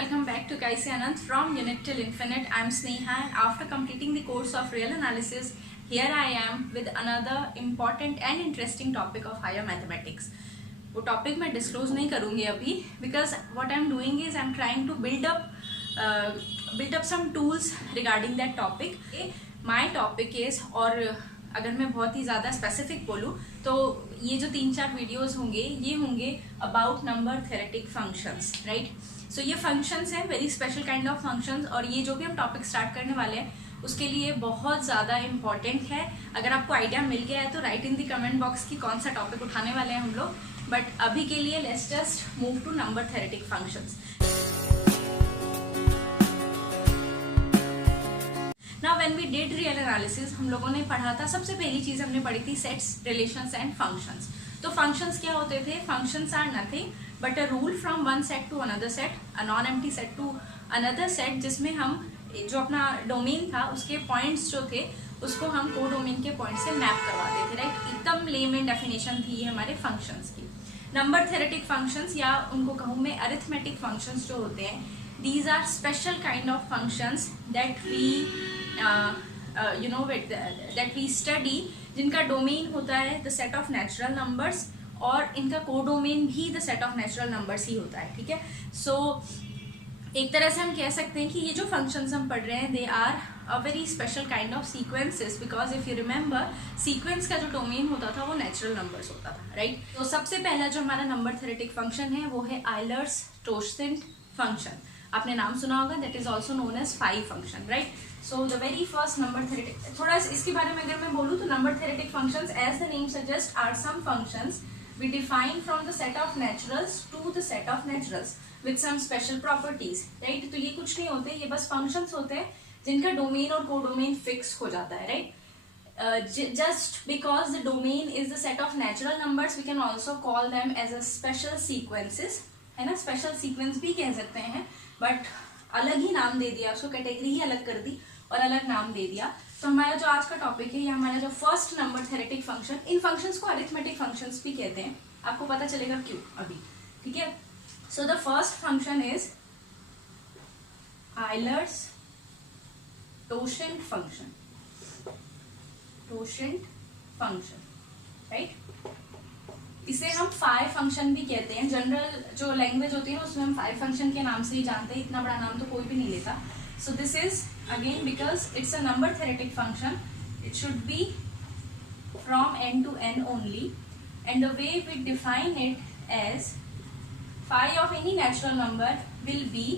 welcome back to Kaise Anand from Unit Till Infinite. I am Sneha and after completing the course of Real Analysis, here I am with another important and interesting topic of higher mathematics. वो topic मैं disclose नहीं करूँगी अभी because what I am doing is I am trying to build up some tools regarding that topic. My topic is और अगर मैं बहुत ही ज़्यादा स्पेसिफिक बोलूँ तो ये जो 3-4 वीडियोस होंगे ये होंगे about number theoretic functions, right. सो ये फंक्शंस हैं, very special kind of functions, और ये जो भी हम टॉपिक स्टार्ट करने वाले हैं उसके लिए बहुत ज़्यादा इम्पॉर्टेंट है. अगर आपको आइडिया मिल गया है तो right in the comment box की कौन सा टॉपिक उठाने वाले हैं हम लोग. बट अभी के लिए let's just move to number theoretic functions. Now when we did real analysis हम लोगों ने पढ़ा था, सबसे पहली चीज हमने पढ़ी थी सेट्स, रिलेशंस एंड फंक्शंस. तो फंक्शंस क्या होते थे? Functions are nothing but a rule from one set to another set, a non empty set to another set, जिसमें हम जो अपना डोमेन था उसके पॉइंट्स जो थे उसको हम को डोमेन के पॉइंट से मैप करवाते थे, राइट. एकदम लेमन डेफिनेशन थी ये हमारे फंक्शंस की. नंबर थेरेटिक फंक्शंस या उनको कहूँ मैं अरिथमेटिक फंक्शंस जो होते हैं, these are special kind of functions that we that we study, जिनका डोमेन होता है the set of natural numbers और इनका कोडोमेन भी the set of natural numbers ही होता है, ठीक है. सो एक तरह से हम कह सकते हैं कि ये जो functions हम पढ़ रहे हैं they are a very special kind of sequences, because if you remember sequence का जो डोमेन होता था वो natural numbers होता था, राइट. तो सबसे पहला जो हमारा नंबर थेरेटिक फंक्शन है वो है Eilers-Townsend फंक्शन. आपने नाम सुना होगा, that is also known as phi function, right. So the very first number theoretic, थोड़ा इसके बारे में अगर मैं बोलूँ तो number theoretic functions as the name suggest are some functions we define from the set of naturals to the set of naturals with some special properties, right. तो ये कुछ नहीं होते, ये बस फंक्शंस होते हैं जिनका डोमेन और कोडोमेन फिक्स हो जाता है, right. Just because the domain is the set of natural numbers we can also call them as a special sequences, है ना. स्पेशल सीक्वेंस भी कह सकते हैं बट अलग ही नाम दे दिया, उसको कैटेगरी ही अलग कर दी और अलग नाम दे दिया. तो हमारा जो आज का टॉपिक है, ये हमारा जो फर्स्ट नंबर थेरेटिक फंक्शन, इन फंक्शंस को अरिथमेटिक फंक्शंस भी कहते हैं, आपको पता चलेगा क्यों अभी, ठीक है. So the first function is Eilers-Townsend function, Townsend function, right. इसे हम फाई फंक्शन भी कहते हैं. जनरल जो लैंग्वेज होती है ना उसमें हम फाई फंक्शन के नाम से ही जानते हैं, इतना बड़ा नाम तो कोई भी नहीं लेता. So this is again because it's a number theoretic function, it should be from n to n only, and the way we define it as phi of any natural number will be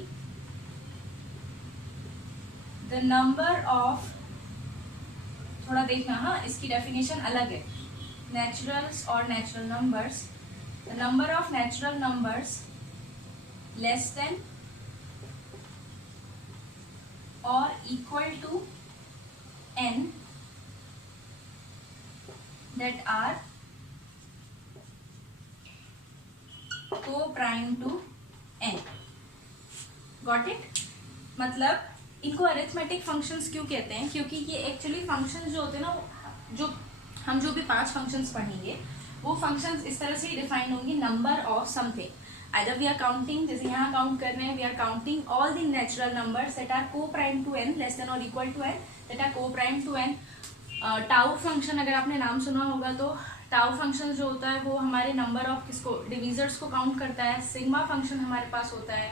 the number of, थोड़ा देखना, हाँ इसकी definition अलग है. Naturals or natural numbers, the number of natural numbers less than or equal to n that are co-prime to n. Got it? मतलब इनको arithmetic functions क्यों कहते हैं? क्योंकि ये एक्चुअली फंक्शंस जो होते हैं ना, जो हम जो भी 5 फंक्शंस पढ़ेंगे वो फंक्शंस इस तरह से ही डिफाइन होंगी, number of something. Either we are counting, जैसे यहाँ काउंट कर रहे हैं, we are counting all the natural numbers that are coprime to n less than और equal to n, that are coprime to n. Tau function अगर आपने नाम सुना होगा तो टाउ फंक्शन जो होता है वो हमारे नंबर ऑफ किसको, डिविजर्स को काउंट करता है. सिग्मा फंक्शन हमारे पास होता है,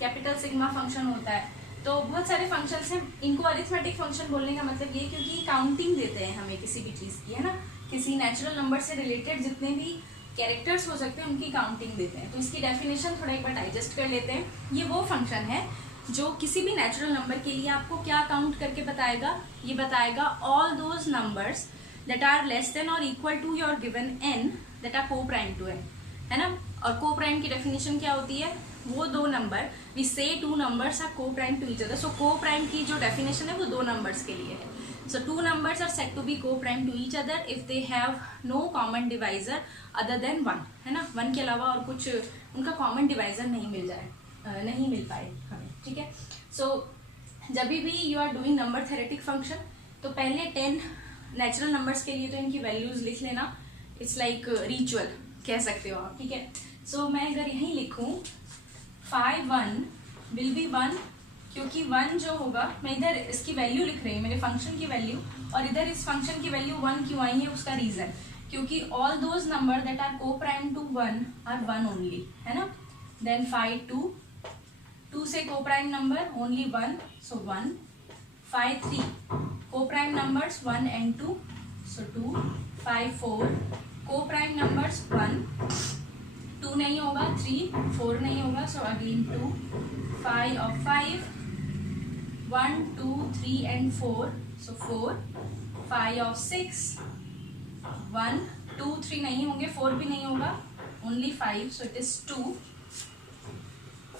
कैपिटल सिग्मा फंक्शन होता है. तो बहुत सारे फंक्शंस हैं. इनको अरिथमेटिक फंक्शन बोलने का मतलब ये क्योंकि काउंटिंग देते हैं हमें किसी भी चीज़ की, है ना. किसी नेचुरल नंबर से रिलेटेड जितने भी कैरेक्टर्स हो सकते हैं उनकी काउंटिंग देते हैं. तो इसकी डेफिनेशन थोड़ा एक बार डाइजेस्ट कर लेते हैं. ये वो फंक्शन है जो किसी भी नेचुरल नंबर के लिए आपको क्या काउंट करके बताएगा, ये बताएगा all those numbers that are less than और equal to your given n that are coprime to n, है ना. और को प्राइम की डेफिनेशन क्या होती है? वो दो नंबर, वी से 2 numbers are coprime to each other. सो को प्राइम की जो डेफिनेशन है वो 2 नंबर्स के लिए है. So 2 numbers are said to be co-prime to each other if they have no common divisor other than 1, है ना. 1 के अलावा और कुछ उनका common divisor नहीं मिल जाए, नहीं मिल पाए हमें, ठीक है. So जब भी you are doing number theoretic function तो पहले 10 नेचुरल नंबर्स के लिए तो इनकी वैल्यूज लिख लेना. इट्स लाइक रिचुअल कह सकते हो आप, ठीक है. सो मैं अगर यहीं लिखूँ phi 1 विल बी 1, क्योंकि 1 जो होगा, मैं इधर इसकी वैल्यू लिख रही हूँ, मेरे फंक्शन की वैल्यू, और इधर इस फंक्शन की वैल्यू 1 क्यों आई है, उसका रीजन क्योंकि all those number that are coprime to 1 are 1 only, है ना. देन 5 2 से को प्राइम नंबर ओनली 1, सो 1. 5 3 को प्राइम नंबर्स 1 and 2, सो 2. 5 4 को प्राइम नंबर्स 1, 2 नहीं होगा, 3 4 नहीं होगा, सो अगेन 2. 5 और 5 1 2 3 and 4, so 4. 5 of 6 1 2 3 नहीं होंगे, 4 भी नहीं होगा, only 5, so it is 2.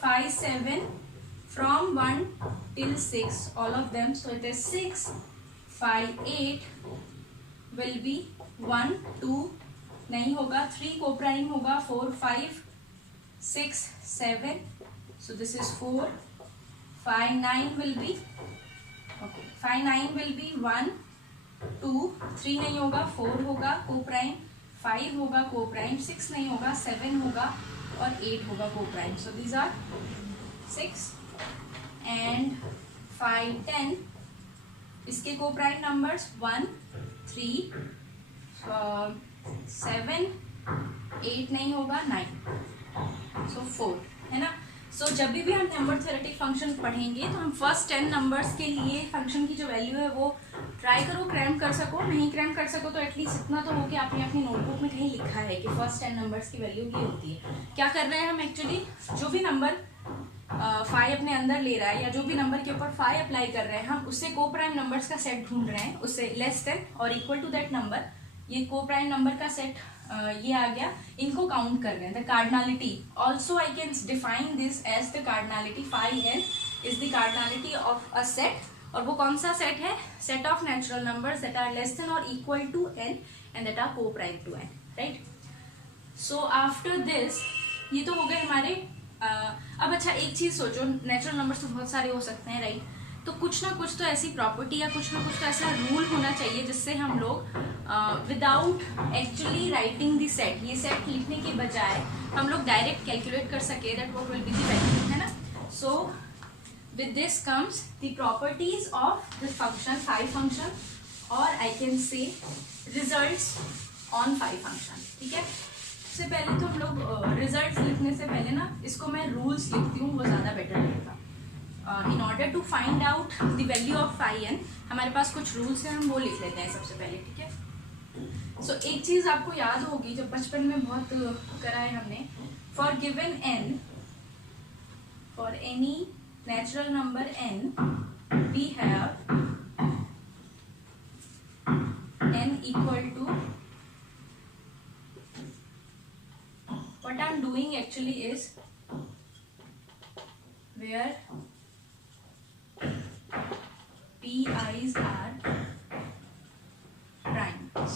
5 7 from 1 till 6, all of them, so it is 6. 5 8 will be 1 2 नहीं होगा, 3 को प्राइम होगा, 4 5 6 7, so this is 4. 5 9 will be, okay, 5 9 will be 1 2 3 नहीं होगा, 4 होगा को प्राइम, 5 होगा को प्राइम, 6 नहीं होगा, 7 होगा और 8 होगा को prime, so these are 6 and 5 10. इसके को प्राइम नंबर्स 1 3 7 8 नहीं होगा, 9, so 4, है ना. सो जब भी हम नंबर थ्योरेटिक फंक्शन पढ़ेंगे तो हम फर्स्ट 10 नंबर्स के लिए फंक्शन की जो वैल्यू है वो ट्राई करो क्रैम कर सको, नहीं क्रैम कर सको तो एटलीस्ट इतना तो हो कि आपने अपनी नोटबुक में कहीं लिखा है कि फर्स्ट 10 नंबर्स की वैल्यू ये होती है. क्या कर रहे हैं हम, एक्चुअली जो भी नंबर 5 अपने अंदर ले रहा है या जो भी नंबर के ऊपर 5 अप्लाई कर रहे हैं, हम उससे को प्राइम नंबर्स का सेट ढूंढ रहे हैं, उससे लेस देन और इक्वल टू दैट नंबर, ये को प्राइम नंबर का सेट ये आ गया, इनको काउंट कर रहे हैं. The cardinality also I can define this as the cardinality. 5n is the cardinality of a set, और वो कौन सा सेट है, set of natural numbers that are less than और equal to n and that are coprime to n, right. So after this ये तो हो गए हमारे. अब अच्छा एक चीज सोचो, नेचुरल नंबर्स तो बहुत सारे हो सकते हैं, राइट. तो कुछ ना कुछ तो ऐसी प्रॉपर्टी या कुछ ना कुछ तो ऐसा रूल होना चाहिए जिससे हम लोग without actually writing the set, ये सेट लिखने के बजाय हम लोग डायरेक्ट कैलकुलेट कर सके that what will be the value, है ना. So with this comes the properties of this function 5 function, और I can say results on 5 function, ठीक है. इससे पहले तो हम लोग रिजल्ट्स लिखने से पहले ना इसको मैं रूल्स लिखती हूँ, वो ज़्यादा बेटर रहेगा. In order to find out the value of 5n हमारे पास कुछ रूल्स हैं, हम वो लिख लेते हैं सबसे पहले, ठीक है. सो एक चीज आपको याद होगी, जब बचपन में बहुत करा है हमने, for given n, for any natural number n we have n equal to, what I'm doing actually is where pi's are primes.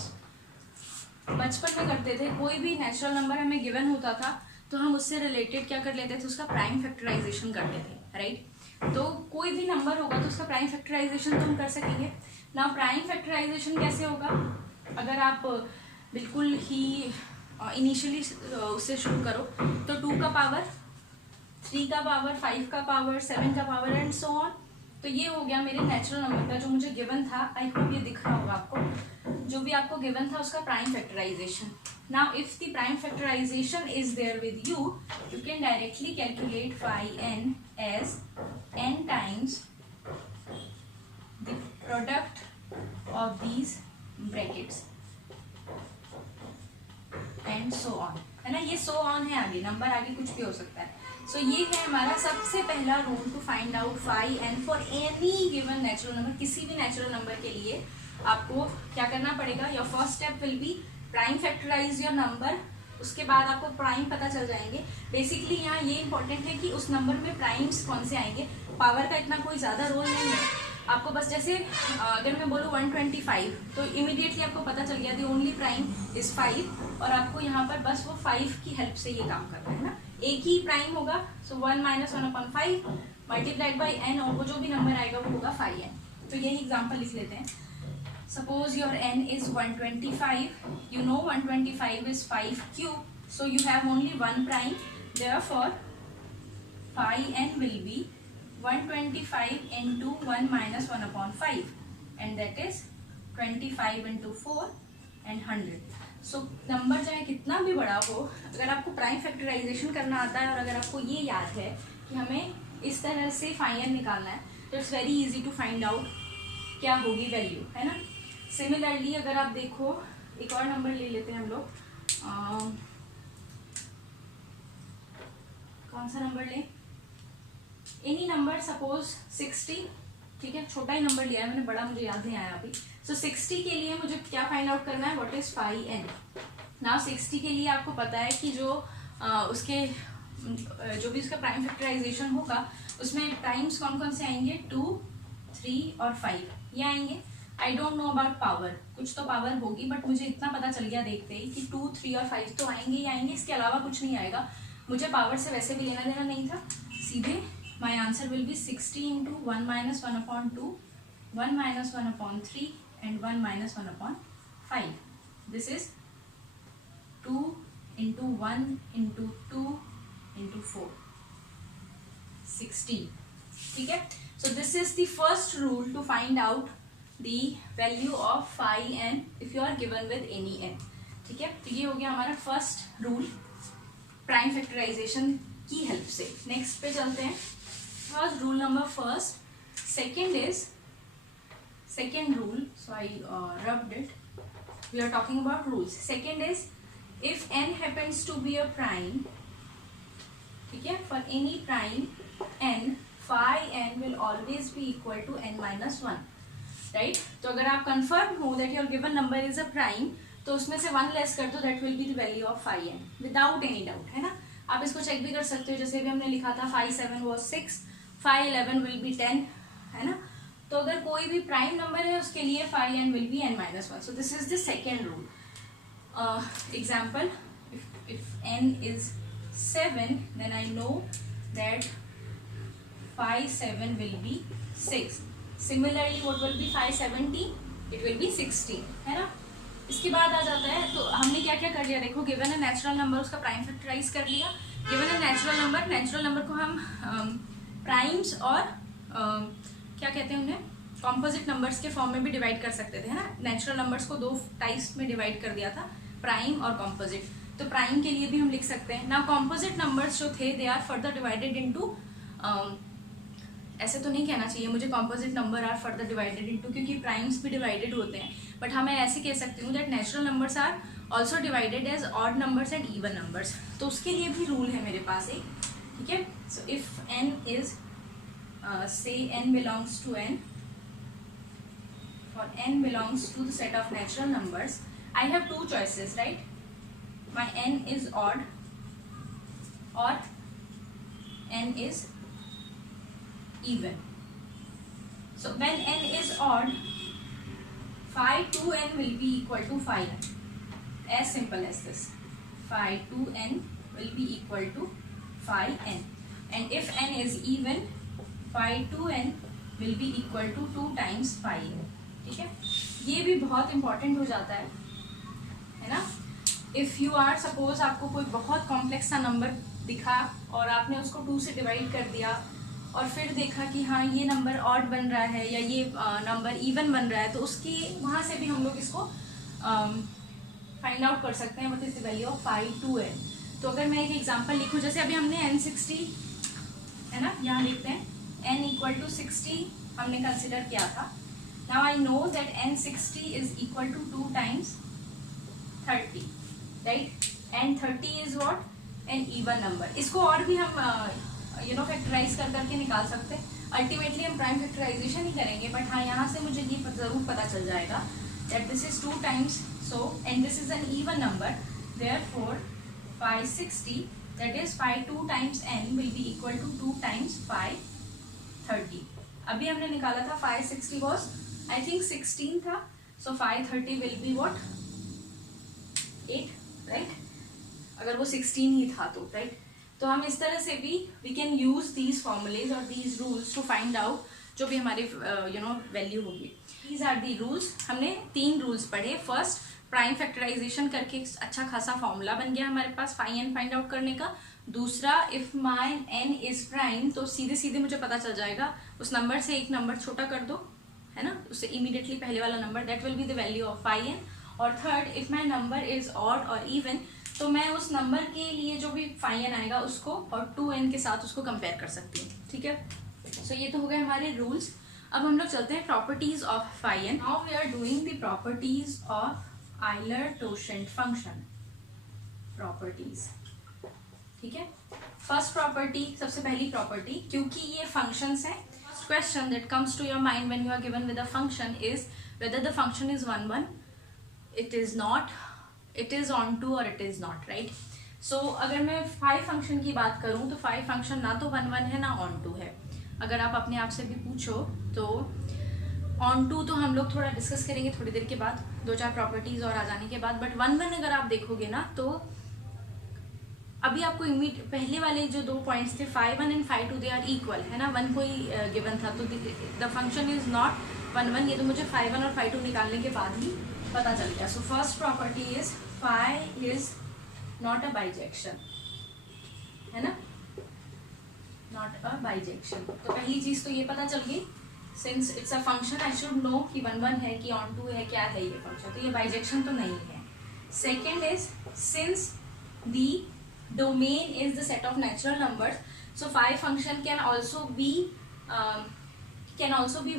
बचपन में करते थे, कोई भी नेचुरल नंबर हमें गिवन होता था तो हम उससे रिलेटेड क्या कर लेते थे, उसका प्राइम फैक्टराइजेशन करते थे, राइट. तो कोई भी नंबर होगा तो उसका प्राइम फैक्टराइजेशन तो हम कर सकेंगे ना. प्राइम फैक्टराइजेशन कैसे होगा, अगर आप बिल्कुल ही इनिशियली उससे शुरू करो तो 2 का पावर, 3 का पावर, 5 का पावर, 7 का पावर एंड सो ऑन. तो ये हो गया मेरे नेचुरल नंबर का जो मुझे गिवन था. आई होप ये दिख रहा होगा आपको, जो भी आपको गिवन था उसका prime factorisation. Now if the prime factorisation is there with you, you can directly calculate 5n as n times the product of these brackets and so on, है ना. ये सो ऑन है, आगे नंबर आगे कुछ भी हो सकता है. सो ये है हमारा सबसे पहला rule to find out 5n for any given natural number. किसी भी नेचुरल नंबर के लिए आपको क्या करना पड़ेगा, your first step will be prime factorise your number. उसके बाद आपको प्राइम पता चल जाएंगे. बेसिकली यहाँ ये इंपॉर्टेंट है कि उस नंबर में प्राइम्स कौन से आएंगे. पावर का इतना कोई ज़्यादा रोल नहीं है. आपको बस जैसे अगर मैं बोलूँ 125 तो इमीडिएटली आपको पता चल गया दी ओनली प्राइम इज 5, और आपको यहाँ पर बस वो 5 की हेल्प से ये काम करना है ना. एक ही प्राइम होगा, सो 1 - 1/5 मल्टीप्लाइड बाई n, और वो जो भी नंबर आएगा वो होगा 5n. तो यही एग्जाम्पल लिख लेते हैं. Suppose your n is 125, you know 125 is 5 cube, so you have only one prime, therefore phi n will be 125 into 1 minus 1 upon 5 and that is 25 into 4 and 100. So number चाहे कितना भी बड़ा हो, अगर आपको प्राइम फैक्टराइजेशन करना आता है और अगर आपको ये याद है कि हमें इस तरह से फाई एन निकालना है तो it's very easy to find out क्या होगी वैल्यू, है ना. सिमिलरली अगर आप देखो एक और नंबर ले लेते हैं हम लोग, कौन सा नंबर लें, एनी नंबर, सपोज 60, ठीक है, छोटा ही नंबर लिया है मैंने, बड़ा मुझे याद नहीं आया अभी. सो 60 के लिए मुझे क्या फाइंड आउट करना है, what is phi n. Now 60 के लिए आपको पता है कि जो उसके जो भी उसका प्राइम फैक्टराइजेशन होगा उसमें प्राइम्स कौन कौन से आएंगे, 2, 3 और 5 ये आएंगे. I don't know about power, कुछ तो पावर होगी बट मुझे इतना पता चल गया देखते ही कि 2, 3 और 5 तो आएंगे ही आएंगे, इसके अलावा कुछ नहीं आएगा. मुझे पावर से वैसे भी लेना देना नहीं था, सीधे my answer will be 60 into 1 minus 1 upon 2, 1 minus 1 upon 3 and 1 minus 1 upon 5. This is 2 into 1 into 2 into 4, 16. ठीक है. So this is the first rule to find out the value of phi n if you are given with any n. ठीक है, तो ये हो गया हमारा first rule prime factorisation की हेल्प से. नेक्स्ट पे चलते हैं. Was rule number first. Second is second rule. So I rubbed it. We are talking about rules. Second is if n happens to be a prime, ठीक है, for any prime n, phi n will always be equal to n minus 1, right? तो अगर आप confirm हो that your given number is a prime, तो उसमें से 1 less कर दो, that will be the value of phi n without any doubt, है ना. आप इसको चेक भी कर सकते हो, जैसे भी हमने लिखा था phi 7 was 6, phi 11 will be 10, है ना. तो अगर कोई भी प्राइम नंबर है उसके लिए phi n will be n minus 1. So this is the second rule. Example, if n is 7, then I know that phi 7 will be 6. Similarly, what will be phi 70? It will be 16, है ना. इसके बाद आ जाता है, तो हमने क्या क्या कर लिया देखो, गिवन है नेचुरल नंबर, उसका प्राइम फैक्टराइज कर लिया. गिवन है नेचुरल नंबर, नेचुरल नंबर को हम प्राइम्स और क्या कहते हैं उन्हें, कॉम्पोजिट नंबर्स के फॉर्म में भी डिवाइड कर सकते थे, है ना. नेचुरल नंबर्स को 2 टाइप्स में डिवाइड कर दिया था, प्राइम और कॉम्पोजिट. तो प्राइम के लिए भी हम लिख सकते हैं. नाउ कॉम्पोजिट नंबर्स जो थे they are further divided into, ऐसे तो नहीं कहना चाहिए मुझे composite number are further divided into, क्योंकि प्राइम्स भी डिवाइडेड होते हैं, बट हाँ मैं ऐसे कह सकती हूँ that natural numbers are also divided as odd numbers and even numbers. तो उसके लिए भी रूल है मेरे पास एक, ठीक है. So if n is say n belongs to n, for n belongs to the set of natural numbers, I have 2 choices, right? My n is odd or n is even. So when n is odd, phi 2n will be equal to phi n. As simple as this. Phi 2n will be equal to phi n. And if n is even, phi 2n will be equal to 2 times phi n. ठीक है, ये भी बहुत important हो जाता है ना. If you are suppose आपको कोई बहुत कॉम्प्लेक्स सा नंबर दिखा और आपने उसको 2 से डिवाइड कर दिया और फिर देखा कि हाँ ये नंबर ऑड बन रहा है या ये नंबर इवन बन रहा है, तो उसकी वहाँ से भी हम लोग इसको फाइंड आउट कर सकते हैं what is the value of phi 2n. तो अगर मैं एक एग्जांपल लिखूँ, जैसे अभी हमने n60 है ना, यहाँ लिखते हैं n इक्वल टू 60 हमने कंसिडर किया था. Now I know that n60 is equal to 2 times 30, right. And 30 is what, an even number. इसको और भी हम फैक्टराइज कर करके निकाल सकते हैं. अल्टीमेटली हम प्राइम फैक्टराइजेशन ही करेंगे, बट हाँ यहाँ से मुझे ये ज़रूर पता चल जाएगा that this is 2 times so and this is an even number, therefore phi 60, that is phi 2 times n will be equal to 2 times phi 30. अभी हमने निकाला था phi 60 was I think 16 था, so phi 30 will be what, 8, right? अगर वो 16 ही था तो, right? तो हम इस तरह से भी we can use these formulas or these rules to find out जो भी हमारे वैल्यू होगी. These are the rules. हमने 3 रूल्स पढ़े. फर्स्ट, प्राइम फैक्टराइजेशन करके अच्छा खासा फॉर्मूला बन गया हमारे पास फाई एन फाइंड आउट करने का. दूसरा if my n is prime, तो सीधे सीधे मुझे पता चल जाएगा उस नंबर से एक नंबर छोटा कर दो, है ना, उससे इमीडिएटली पहले वाला number, that will be the value of phi n. और third, if my number is odd or even, तो मैं उस नंबर के लिए जो भी फाई एन आएगा उसको और 2n के साथ उसको कंपेयर कर सकती हूँ, ठीक है। सो ये तो हो गए हमारे रूल्स। अब हम लोग चलते हैं properties of phi n. Now we are doing the properties of Euler totient function, properties, ठीक है। फर्स्ट प्रॉपर्टी, सबसे पहली प्रॉपर्टी, क्योंकि ये फंक्शंस हैं, first question that comes to your mind when you are given with a function is whether the function is 1 1, it is not, it is onto और it is not, right. So अगर मैं five function की बात करूं तो five function ना तो 1 1 है ना ऑन टू है। अगर आप अपने आप से भी पूछो तो ऑन टू तो हम लोग थोड़ा डिस्कस करेंगे थोड़ी देर के बाद, 2-4 प्रॉपर्टीज और आ जाने के बाद, बट 1 1 अगर आप देखोगे ना तो अभी आपको पहले वाले जो 2 पॉइंट्स थे phi 1 and phi 2 they are equal, है ना, 1 कोई गिवन था, तो द फंक्शन इज नॉट 1 1, ये तो मुझे फाई 1 और फाई 2 निकालने के बाद ही पता चल गया। So first property is phi is not a bijection, है ना, नॉट अ बाइजेक्शन। तो पहली चीज तो ये पता चल गई, since it's a function I should know कि 1 1 है कि ऑन टू है, क्या है ये फंक्शन, तो ये बाइजेक्शन तो नहीं है। Second is since the domain is the set of natural numbers, so phi function can also be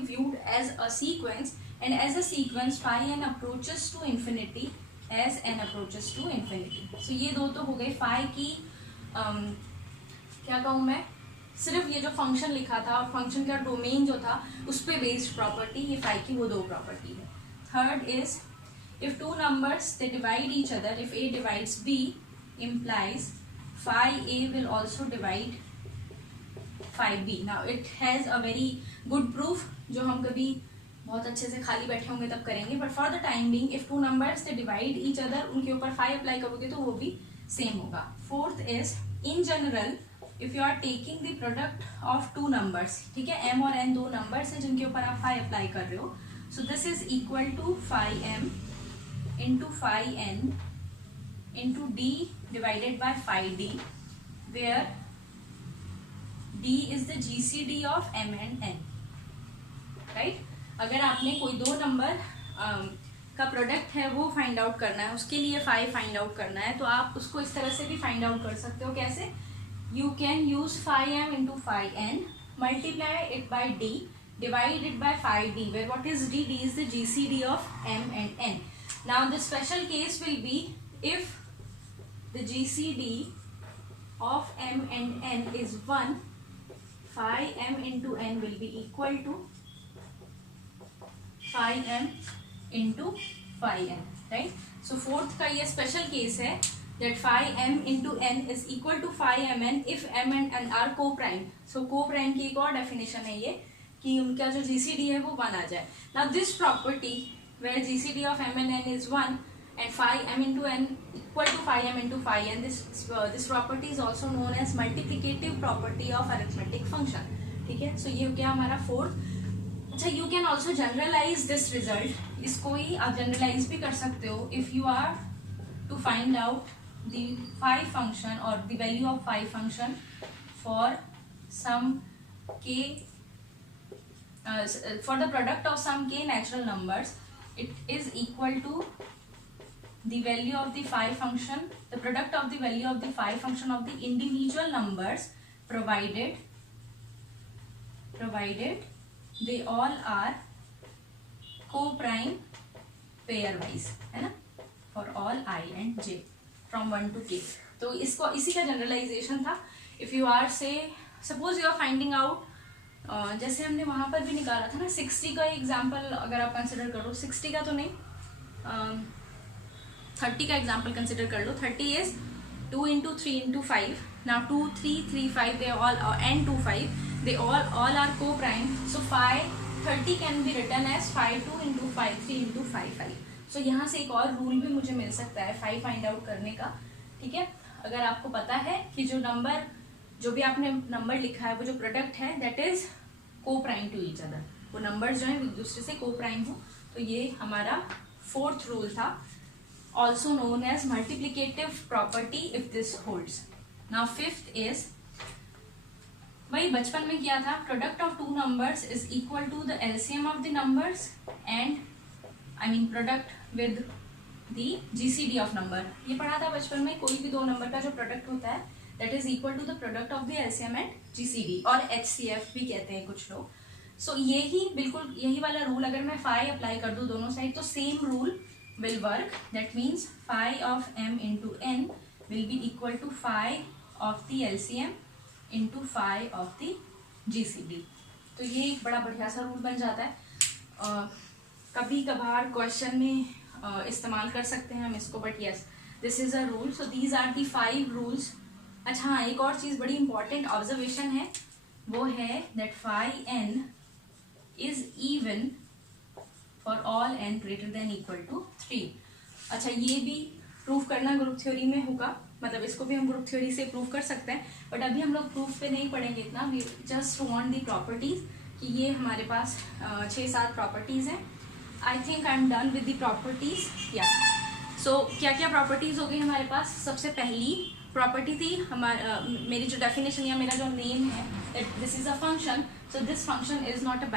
viewed as a sequence, and as a sequence phi n approaches to infinity as n approaches to infinity. so ये दो तो हो गए phi की क्या कहूँ मैं, सिर्फ ये जो फंक्शन लिखा था और फंक्शन का डोमेन जो था उस पे बेस्ड प्रॉपर्टी, ये phi की वो दो प्रॉपर्टी है। Third is if two numbers they divide each other, if a divides b implies phi a will also divide phi b. Now it has a very good proof जो हम कभी बहुत अच्छे से खाली बैठे होंगे तब करेंगे, but for the time being if two numbers they divide each other, उनके ऊपर phi अप्लाई करोगे तो वो भी सेम होगा। Fourth is in general if you are taking the product of two numbers, ठीक है, m और n दो numbers है जिनके ऊपर आप phi अप्लाई कर रहे हो, so this is equal to phi m into phi n into d divided by phi d, where d is the GCD of m and n, right। अगर आपने कोई दो नंबर का प्रोडक्ट है वो फाइंड आउट करना है, उसके लिए phi फाइंड आउट करना है, तो आप उसको इस तरह से भी फाइंड आउट कर सकते हो। कैसे? You can use phi m into phi n, multiply it by d, divide it by phi d, where what is d? D is the GCD of m and n. Now the special case will be if the GCD of m and n is 1, phi m into n will be equal to phi m into phi n, right? So fourth का ये special case है that phi m into n is equal to phi m n if m and n are co-prime. So co-prime की एक और definition है ये कि उनका जो GCD है वो 1 आ जाए। Now this property where GCD of m and n is 1 and phi m into n equal to phi m into phi n, this property is also known as multiplicative property of arithmetic function, ठीक है। So ये हो गया हमारा fourth. अच्छा, you can also generalize this result, इसको ही आप generalize भी कर सकते हो if you are to find out the phi function or the value of phi function for some k for the product of some k natural numbers, it is equal to the value of the phi function, the product of the value of the phi function of the individual numbers provided they all are co-prime pairwise, है ना, for all I and j from 1 to k। तो इसको इसी का generalisation था। if you are say suppose you are finding out जैसे हमने वहां पर भी निकाला था ना 60 का एग्जाम्पल, अगर आप कंसिडर करो 60 का तो नहीं 30 का एग्जाम्पल कंसिडर कर लो। 30 is 2 into 3 into 5, now 2 3 3 5 they all and 2 5 they all are co-prime, so phi 30 can be written as phi 2 into phi 3 into phi 5। so यहाँ से एक और रूल भी मुझे मिल सकता है phi फाइंड आउट करने का, ठीक है। अगर आपको पता है कि जो भी आपने नंबर लिखा है वो जो प्रोडक्ट है that is coprime to each other, वो नंबर्स जो है एक दूसरे से को-प्राइम हो, तो ये हमारा फोर्थ रूल था, also known as multiplicative property if this holds, now fifth is, वही बचपन में किया था, product of two numbers is equal to the LCM of the numbers and I mean product with the GCD of number. ये पढ़ा था बचपन में, कोई भी दो नंबर का जो प्रोडक्ट होता है that is equal to the product of the LCM and GCD, और एचसीएफ भी कहते हैं कुछ लोग। सो यही बिल्कुल यही वाला रूल अगर मैं फाई अप्लाई कर दूं दोनों साइड तो same rule will work. That means phi of m into n will be equal to phi of the LCM into phi of the GCD. तो ये एक बड़ा बढ़िया सा रूल बन जाता है। कभी कभार क्वेश्चन में इस्तेमाल कर सकते हैं हम इसको, but yes this is a rule. So these are the 5 rules. अच्छा हाँ, एक और चीज़ बड़ी इंपॉर्टेंट ऑब्जर्वेशन है, वो है that phi n is even for all n greater than equal to 3। अच्छा, ये भी प्रूव करना ग्रुप थ्योरी में होगा, मतलब इसको भी हम ग्रुप थ्योरी से प्रूव कर सकते हैं, बट अभी हम लोग प्रूफ पे नहीं पढ़ेंगे इतना। We just want the properties कि ये हमारे पास 6-7 प्रॉपर्टीज हैं। I think I am done with the properties. या सो क्या क्या प्रॉपर्टीज हो गई हमारे पास। सबसे पहली प्रॉपर्टी थी हमारा, मेरी जो डेफिनेशन या मेरा जो नेम है that this is a function, so this function is not a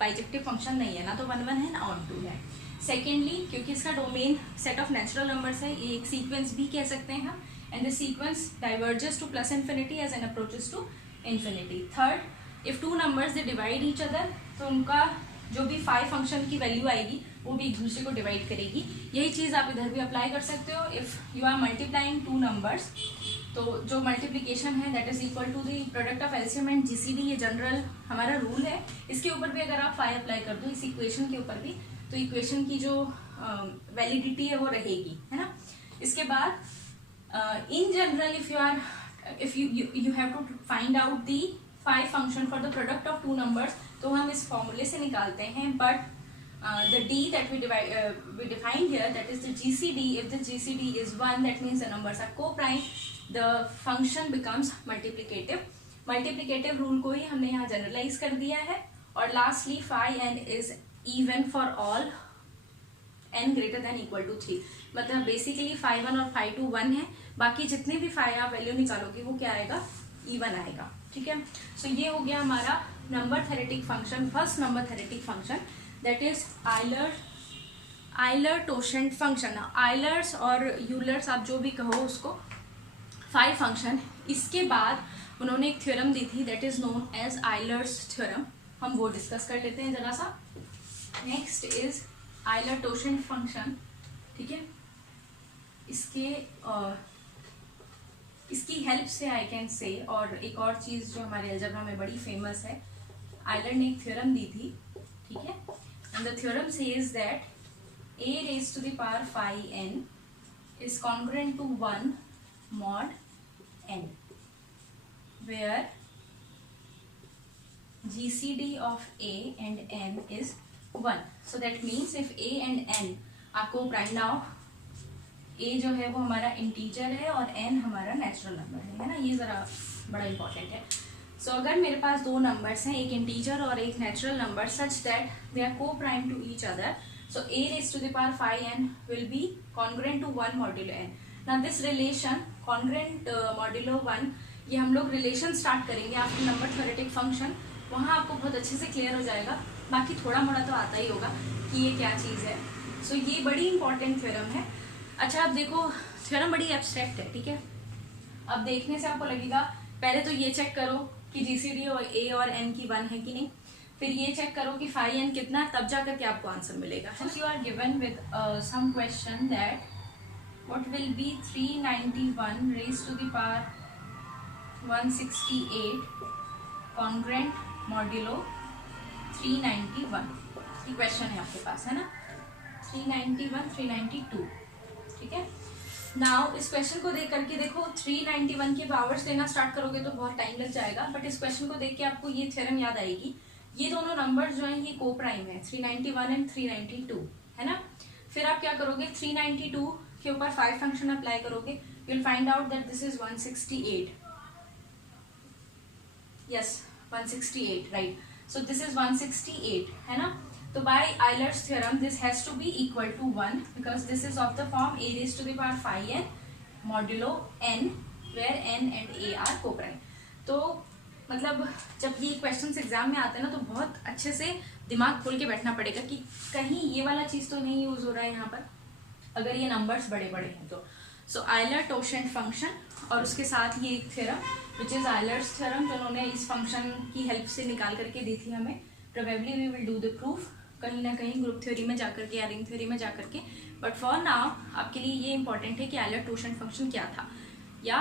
bijective function नहीं है, ना तो 1 1 है ना ऑन 2 है। सेकेंडली, क्योंकि इसका domain set of natural numbers है, ये एक सीक्वेंस भी कह सकते हैं हम, and this sequence diverges to plus infinity as n approaches to infinity. Third, if two numbers they divide each other, तो उनका जो भी फाई फंक्शन की वैल्यू आएगी वो भी एक दूसरे को डिवाइड करेगी। यही चीज़ आप इधर भी अप्लाई कर सकते हो। If you are multiplying two numbers, तो जो मल्टीप्लिकेशन है that is equal to the product of LCM and GCD, ये जनरल हमारा रूल है। इसके ऊपर भी अगर आप फाई अप्लाई कर दो इस इक्वेशन के ऊपर भी, तो इक्वेशन की जो वैलिडिटी है वो रहेगी, है ना। इसके बाद in general if you have to find out the phi function for the product of two numbers, तो हम इस फॉर्मूले से निकालते हैं, but the d that we defined here, that is the GCD. If the GCD is 1, that means the numbers are co-prime. The function becomes multiplicative. Multiplicative rule को ही हमने यहाँ generalize कर दिया है। और lastly, phi n is even for all n greater than equal to 3. मतलब basically phi 1 और phi 2 1 है, बाकी जितने भी phi आप वैल्यू निकालोगे वो क्या आएगा, even आएगा, ठीक है। सो ये हो गया हमारा number theoretic function, first number theoretic function, that is Euler totient function. Euler's और यूलर्स आप जो भी कहो उसको, फाई फंक्शन। इसके बाद उन्होंने एक थ्योरम दी थी that is known as Euler's theorem, हम वो डिस्कस कर लेते हैं जरा सा। नेक्स्ट इज आइलर-टोशेंट फंक्शन, ठीक है। इसकी हेल्प से आई कैन से, और एक और चीज़ जो हमारे अलजेब्रा में बड़ी फेमस है, आइलर ने एक थ्योरम दी थी, ठीक है। And the theorem says that a raised to the power phi n is congruent to 1 mod n, where GCD of a and n is 1. So that means if a and n are co-prime, now a जो है वो हमारा integer है और n हमारा natural number है ना, ये ज़रा बड़ा इंपॉर्टेंट है। सो अगर मेरे पास दो नंबर्स हैं, एक इंटीजर और एक natural number, such that they are coprime to each other, so a raised to the power phi n will be congruent to 1 modulo n. Now this relation congruent modulo 1, ये हम लोग relation start करेंगे after number theoretic function, वहाँ आपको बहुत अच्छे से clear हो जाएगा। बाकी थोड़ा मोड़ा तो आता ही होगा कि ये क्या चीज़ है। सो ये बड़ी इंपॉर्टेंट थ्योरम है। अच्छा, अब देखो थ्योरम बड़ी एब्स्ट्रैक्ट है, ठीक है। अब देखने से आपको लगेगा, पहले तो ये चेक करो कि जीसीडी और ए और एन की 1 है कि नहीं, फिर ये चेक करो कि फाई एन कितना, तब जाकर के आपको आंसर मिलेगा। You are given with some question that what will be 391 raised to the power 168 congruent modulo 391, ये क्वेश्चन है आपके पास, है ना। 391 392, ठीक है। नाउ इस क्वेश्चन को देख करके देखो, 391 के पावर्स लेना स्टार्ट करोगे तो बहुत टाइम लग जाएगा, बट इस क्वेश्चन को देख के आपको ये थ्योरम याद आएगी। ये दोनों नंबर्स जो हैं ये को प्राइम है, 391 एंड 392, है ना। फिर आप क्या करोगे, 392 के ऊपर 5 फंक्शन अप्लाई करोगे, you will find out that this is 168, yes 168, right. So this is 168, है ना। तो by Euler's theorem this has to be equal to 1 because this is of the form a raised to the power phi n modulo n where n and a are coprime. तो मतलब जब ये questions exam में आते हैं ना, तो बहुत अच्छे से दिमाग खोल के बैठना पड़ेगा कि कहीं ये वाला चीज़ तो नहीं यूज़ हो रहा है यहाँ पर, अगर ये नंबर्स बड़े बड़े हैं तो। सो आइलर-टोशेंट फंक्शन और उसके साथ ये एक theorem which is Euler's theorem, जो उन्होंने इस फंक्शन की हेल्प से निकाल करके दी थी हमें। Probably we will do the proof कहीं ना कहीं ग्रुप थ्योरी में जाकर के या रिंग थ्योरी में जाकर के, बट फॉर नाउ आपके लिए ये इंपॉर्टेंट है कि आइलर-टोशेंट फंक्शन क्या था या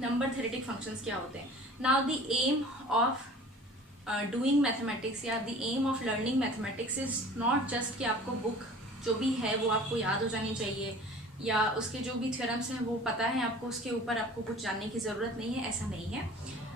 नंबर थ्योरेटिक फंक्शंस क्या होते हैं। Now the aim of doing mathematics या the aim of learning mathematics is not just कि आपको बुक जो भी है वो आपको याद हो जानी चाहिए या उसके जो भी थ्योरम्स हैं वो पता है आपको, उसके ऊपर आपको कुछ जानने की ज़रूरत नहीं है, ऐसा नहीं है।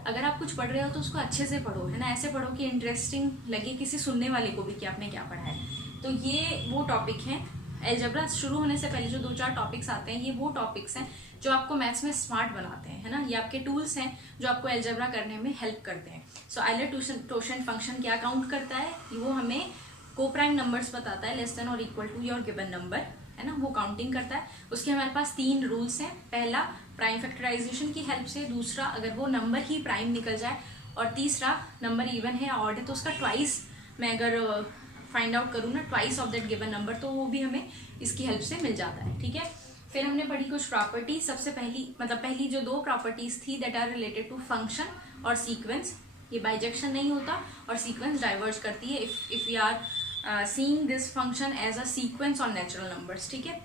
अगर आप कुछ पढ़ रहे हो तो उसको अच्छे से पढ़ो, है ना, ऐसे पढ़ो कि इंटरेस्टिंग लगे किसी सुनने वाले को भी कि आपने क्या पढ़ा है। तो ये वो टॉपिक हैं, अलजेब्रा शुरू होने से पहले जो 2-4 टॉपिक्स आते हैं, ये वो टॉपिक्स हैं जो आपको मैथ्स में स्मार्ट बनाते हैं, है ना, ये आपके टूल्स हैं जो आपको अलजेब्रा करने में हेल्प करते हैं। सो आइलर-टोशेंट फंक्शन क्या काउंट करता है, वो हमें कोप्राइम नंबर्स बताता है, लेस देन और equal to your given number, है ना, वो काउंटिंग करता है। उसके हमारे पास 3 रूल्स हैं। पहला प्राइम फैक्टराइजेशन की हेल्प से, दूसरा अगर वो नंबर ही प्राइम निकल जाए, और तीसरा नंबर इवन है या ऑड है तो उसका ट्वाइस मैं अगर फाइंड आउट करूँ ना, twice of that given number, तो वो भी हमें इसकी हेल्प से मिल जाता है। ठीक है, फिर हमने पढ़ी कुछ प्रॉपर्टी। सबसे पहली जो 2 प्रॉपर्टीज थी that are related to function और सीक्वेंस। ये बाइजेक्शन नहीं होता और सीक्वेंस डाइवर्ज करती है if we are seeing this function as a sequence on natural numbers. ठीक है,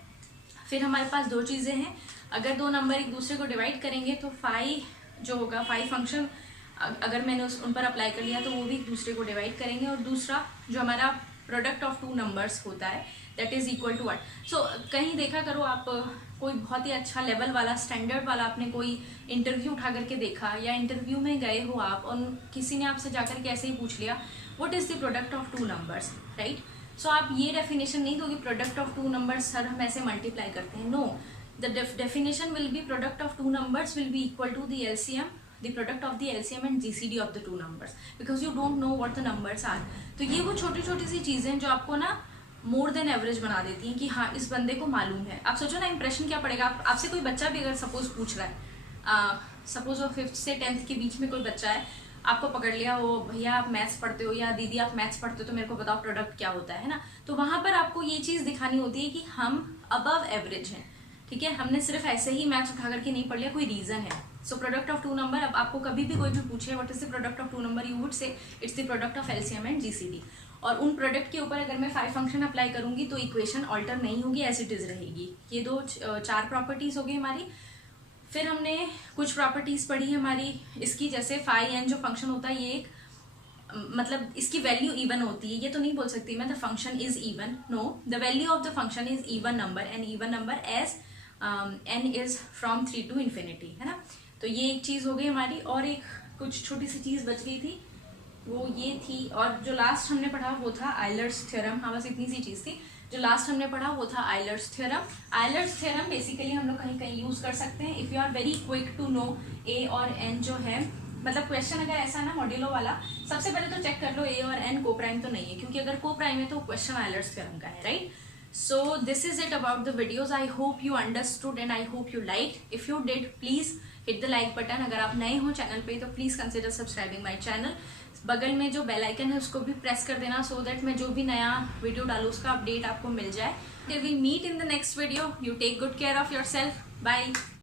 फिर हमारे पास 2 चीज़ें हैं, अगर 2 नंबर एक दूसरे को डिवाइड करेंगे तो फाई जो होगा, फाई फंक्शन अगर मैंने उन पर अप्लाई कर लिया तो वो भी एक दूसरे को डिवाइड करेंगे। और दूसरा जो हमारा प्रोडक्ट ऑफ 2 नंबर्स होता है दैट इज इक्वल टू 1। सो कहीं देखा करो आप, कोई बहुत ही अच्छा लेवल वाला स्टैंडर्ड वाला आपने कोई इंटरव्यू उठा करके देखा, या इंटरव्यू में गए हो आप और किसी ने आपसे जाकर के ऐसे ही पूछ लिया what is the product of 2 numbers, right. सो आप ये डेफिनेशन नहीं दोगे प्रोडक्ट ऑफ 2 नंबर्स सर हम ऐसे मल्टीप्लाई करते हैं, no, the definition will be product of 2 numbers will be equal to the LCM, the product of the LCM and GCD of the 2 numbers, because you don't know what the numbers are। तो ये वो छोटी छोटी सी चीज़ें जो आपको ना more than average बना देती हैं कि हाँ इस बंदे को मालूम है। आप सोचो ना इंप्रेशन क्या पड़ेगा। आपसे कोई बच्चा भी अगर सपोज पूछ रहा है, सपोज वो 5th से 10th के बीच में कोई बच्चा है, आपको पकड़ लिया, वो भैया आप मैथ्स पढ़ते हो या दीदी आप मैथ्स पढ़ते हो तो मेरे को बताओ प्रोडक्ट क्या होता है ना। तो वहाँ पर आपको ये चीज़ दिखानी होती है कि हम अबव एवरेज हैं। ठीक है, हमने सिर्फ ऐसे ही मैथ्स उठा करके नहीं पढ़ लिया, कोई रीजन है। सो प्रोडक्ट ऑफ 2 नंबर, अब आपको कभी भी कोई भी पूछे what is the product of 2 number, you would say it's the product of LCM and GCD. और उन प्रोडक्ट के ऊपर अगर मैं 5 फंक्शन अप्लाई करूंगी तो इक्वेशन ऑल्टर नहीं होगी, एज इट इज रहेगी। ये 4 प्रॉपर्टीज हो गई हमारी। फिर हमने कुछ प्रॉपर्टीज पढ़ी है हमारी इसकी, जैसे फाई एन जो फंक्शन होता है ये एक मतलब इसकी वैल्यू इवन होती है। ये तो नहीं बोल सकती मैं the function is even, no, the value of the function is even number and even number as n is from 3 to infinity, है ना। तो ये एक चीज़ हो गई हमारी। और एक कुछ छोटी सी चीज़ बच गई थी, वो ये थी। और जो लास्ट हमने पढ़ा वो था आइलर्स थ्योरम। हाँ, बस इतनी सी चीज़ थी। जो लास्ट हमने पढ़ा वो था Euler's theorem. Euler's theorem basically हम लोग कहीं कहीं यूज़ कर सकते हैं if you are very quick to know a और n जो है, मतलब क्वेश्चन अगर ऐसा ना मॉड्यूलो वाला, सबसे पहले तो चेक कर लो a और n को प्राइम तो नहीं है, क्योंकि अगर को प्राइम है तो क्वेश्चन आइलर्स थ्योरम का है, right. So this is it about the videos. I hope you understood and I hope you liked. If you did, please hit the like button. अगर आप नए हो चैनल पे तो please consider subscribing my channel. बगल में जो bell icon है उसको भी प्रेस कर देना so that मैं जो भी नया वीडियो डालूँ उसका अपडेट आपको मिल जाए। Till we meet in the next video, you take good care of yourself. Bye.